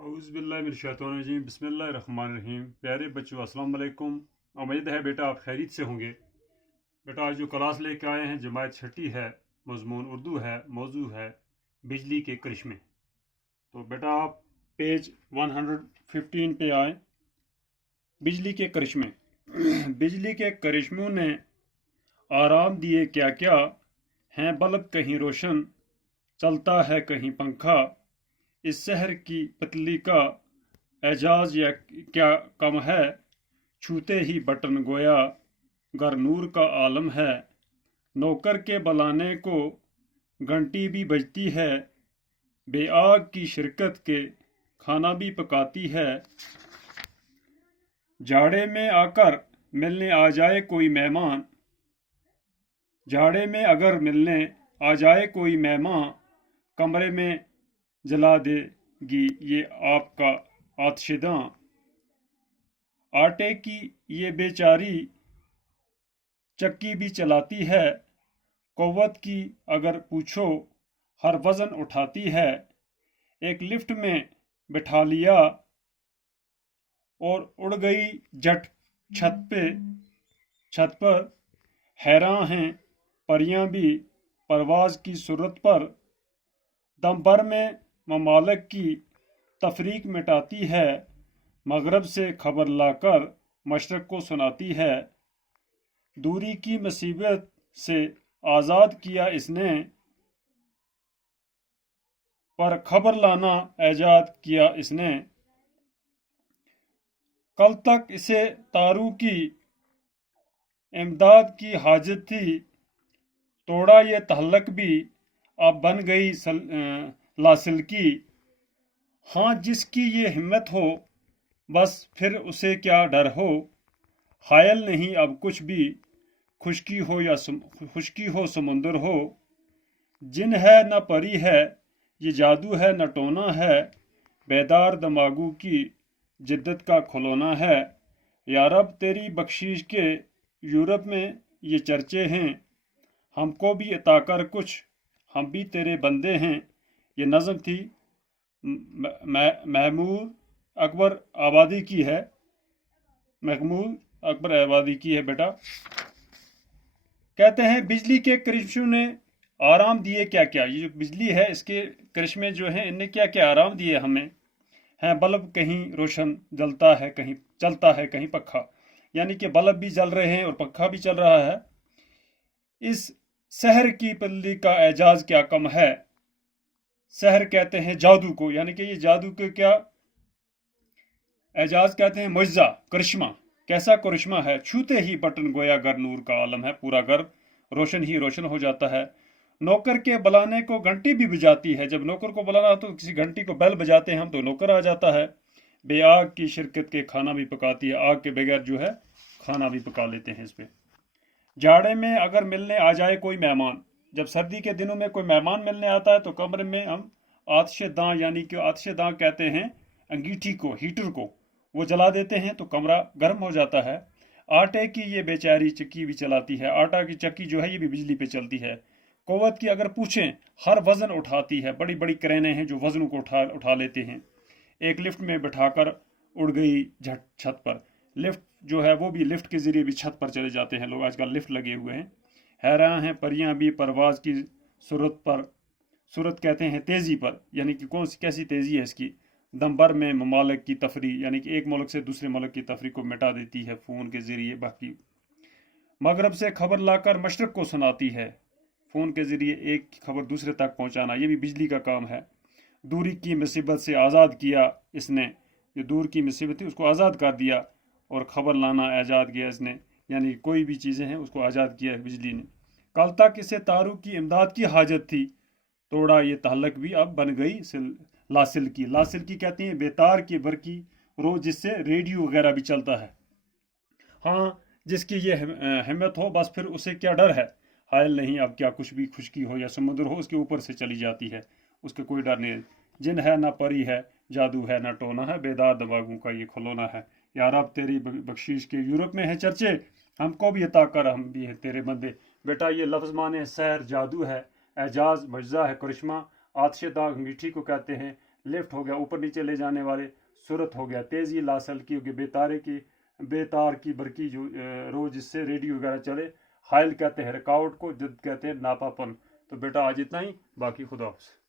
औज़ुबिल्लाहिमिनश्शैतानिर्रजीम बिस्मिल्लाहिर्रहमानिर्रहीम। प्यारे बच्चों अस्सलाम वालेकुम। उम्मीद है बेटा आप खैरियत से होंगे। बेटा आज जो क्लास लेके आए हैं जमात छठी है, मज़मून उर्दू है, मौजू है बिजली के करिश्मे। तो बेटा आप पेज 115 पे आए। बिजली के करिश्मे। बिजली के करिश्मों ने आराम दिए क्या क्या, हैं बल्ब कहीं रोशन, चलता है कहीं पंखा। इस शहर की पतली का एजाज या क्या कम है, छूते ही बटन गोया गर नूर का आलम है। नौकर के बुलाने को घंटी भी बजती है, बेआग की शिरकत के खाना भी पकाती है। जाड़े में आकर मिलने आ जाए कोई मेहमान, जाड़े में अगर मिलने आ जाए कोई मेहमान, कमरे में जला देगी ये आपका आतिशदां। आटे की ये बेचारी चक्की भी चलाती है, कुव्वत की अगर पूछो हर वजन उठाती है। एक लिफ्ट में बिठा लिया और उड़ गई झट छत पर। हैरान हैं परियां भी परवाज की सूरत पर। दम भर में ममालिक की तफरीक मिटाती है, मगरब से खबर लाकर मशरक को सुनाती है। दूरी की मुसीबत से आज़ाद किया इसने, पर खबर लाना ऐजाद किया इसने। कल तक इसे तारू की इमदाद की हाजत थी, तोड़ा ये तहल्लक भी अब बन गई लासिल की। हाँ जिसकी ये हिम्मत हो बस फिर उसे क्या डर हो, हायल नहीं अब कुछ भी, खुशकी हो समुंदर हो। जिन है न परी है ये जादू है न टोना है, बेदार दमागू की जिद्दत का खिलौना है। यारब तेरी बख्शीश के यूरोप में ये चर्चे हैं, हमको भी अता कर कुछ, हम भी तेरे बंदे हैं। ये नज़म थी महमूद अकबर आबादी की है, महमूद अकबर आबादी की है बेटा। कहते हैं बिजली के करिश्मों ने आराम दिए क्या क्या। ये जो बिजली है इसके करिश्मे जो हैं इनने क्या क्या आराम दिए हमें। हैं बल्ब कहीं रोशन, जलता है कहीं चलता है कहीं पंखा, यानी कि बल्ब भी जल रहे हैं और पंखा भी चल रहा है। इस शहर की पल्ली का एजाज क्या कम है। शहर कहते हैं जादू को, यानी कि ये जादू के क्या एजाज कहते हैं, मुज्जा करिश्मा। कैसा करिश्मा है, छूते ही बटन गोया घर नूर का आलम है, पूरा घर रोशन ही रोशन हो जाता है। नौकर के बुलाने को घंटी भी बजाती है, जब नौकर को बुलाना हो तो किसी घंटी को बेल बजाते हैं हम तो नौकर आ जाता है। बेआग की शिरकत के खाना भी पकाती है, आग के बगैर जो है खाना भी पका लेते हैं इस पे। जाड़े में अगर मिलने आ जाए कोई मेहमान, जब सर्दी के दिनों में कोई मेहमान मिलने आता है तो कमरे में हम आतिशदां, यानी कि आतिशदां कहते हैं अंगीठी को, हीटर को, वो जला देते हैं तो कमरा गर्म हो जाता है। आटे की ये बेचारी चक्की भी चलाती है, आटा की चक्की जो है ये भी बिजली पे चलती है। कुव्वत की अगर पूछें हर वजन उठाती है, बड़ी बड़ी क्रेनें हैं जो वजनों को उठा लेते हैं। एक लिफ्ट में बिठाकर उड़ गई झट छत पर। लिफ्ट जो है वो भी लिफ्ट के जरिए भी छत पर चले जाते हैं लोग, आजकल लिफ्ट लगे हुए हैं। हैरान हैं परियां भी परवाज की सूरत पर, सूरत कहते हैं तेजी पर, यानी कि कौन सी कैसी तेजी है इसकी। दमबर में ममालिक की तफरी, यानी कि एक मुल्क से दूसरे मुल्क की तफरी को मिटा देती है फ़ोन के ज़रिए। बाकी मगरब से खबर लाकर मशरक को सुनाती है, फ़ोन के ज़रिए एक खबर दूसरे तक पहुंचाना ये भी बिजली का काम है। दूरी की मुसीबत से आज़ाद किया इसने, जो दूर की मुसीबत थी उसको आज़ाद कर दिया, और ख़बर लाना आज़ाद किया इसने, यानी कोई भी चीज़ें हैं उसको आज़ाद किया है बिजली ने। कल तक इसे तारों की इमदाद की हाजत थी, तोड़ा ये तहल्लक भी अब बन गई लासिल की। लासिल की कहती हैं बेतार की बरकी रोज, जिससे रेडियो वगैरह भी चलता है। हाँ जिसकी ये हिम्मत हो बस फिर उसे क्या डर है, हायल नहीं अब क्या कुछ भी, खुशकी हो या समुद्र हो उसके ऊपर से चली जाती है, उसके कोई डर नहीं। जिन है ना परी है, जादू है ना टोना है, बेदार दमागों का ये खिलौना है। यार अब तेरी बख्शीश के यूरोप में है चर्चे, हमको भी अता कर, हम भी हैं तेरे बंदे। बेटा ये लफ्ज़ माने सहर जादू है, एजाज मुज्जा है करिश्मा, आतिशदां अंगीठी को कहते हैं, लिफ्ट हो गया ऊपर नीचे ले जाने वाले, सूरत हो गया तेज़ी लासल की होगी, बेतार की बरकी जो रोज इससे रेडियो वगैरह चले। हाइल कहते हैं रुकावट को, जद कहते हैं नापापन। तो बेटा आज इतना ही, बाकी खुदा हाफ़िज़।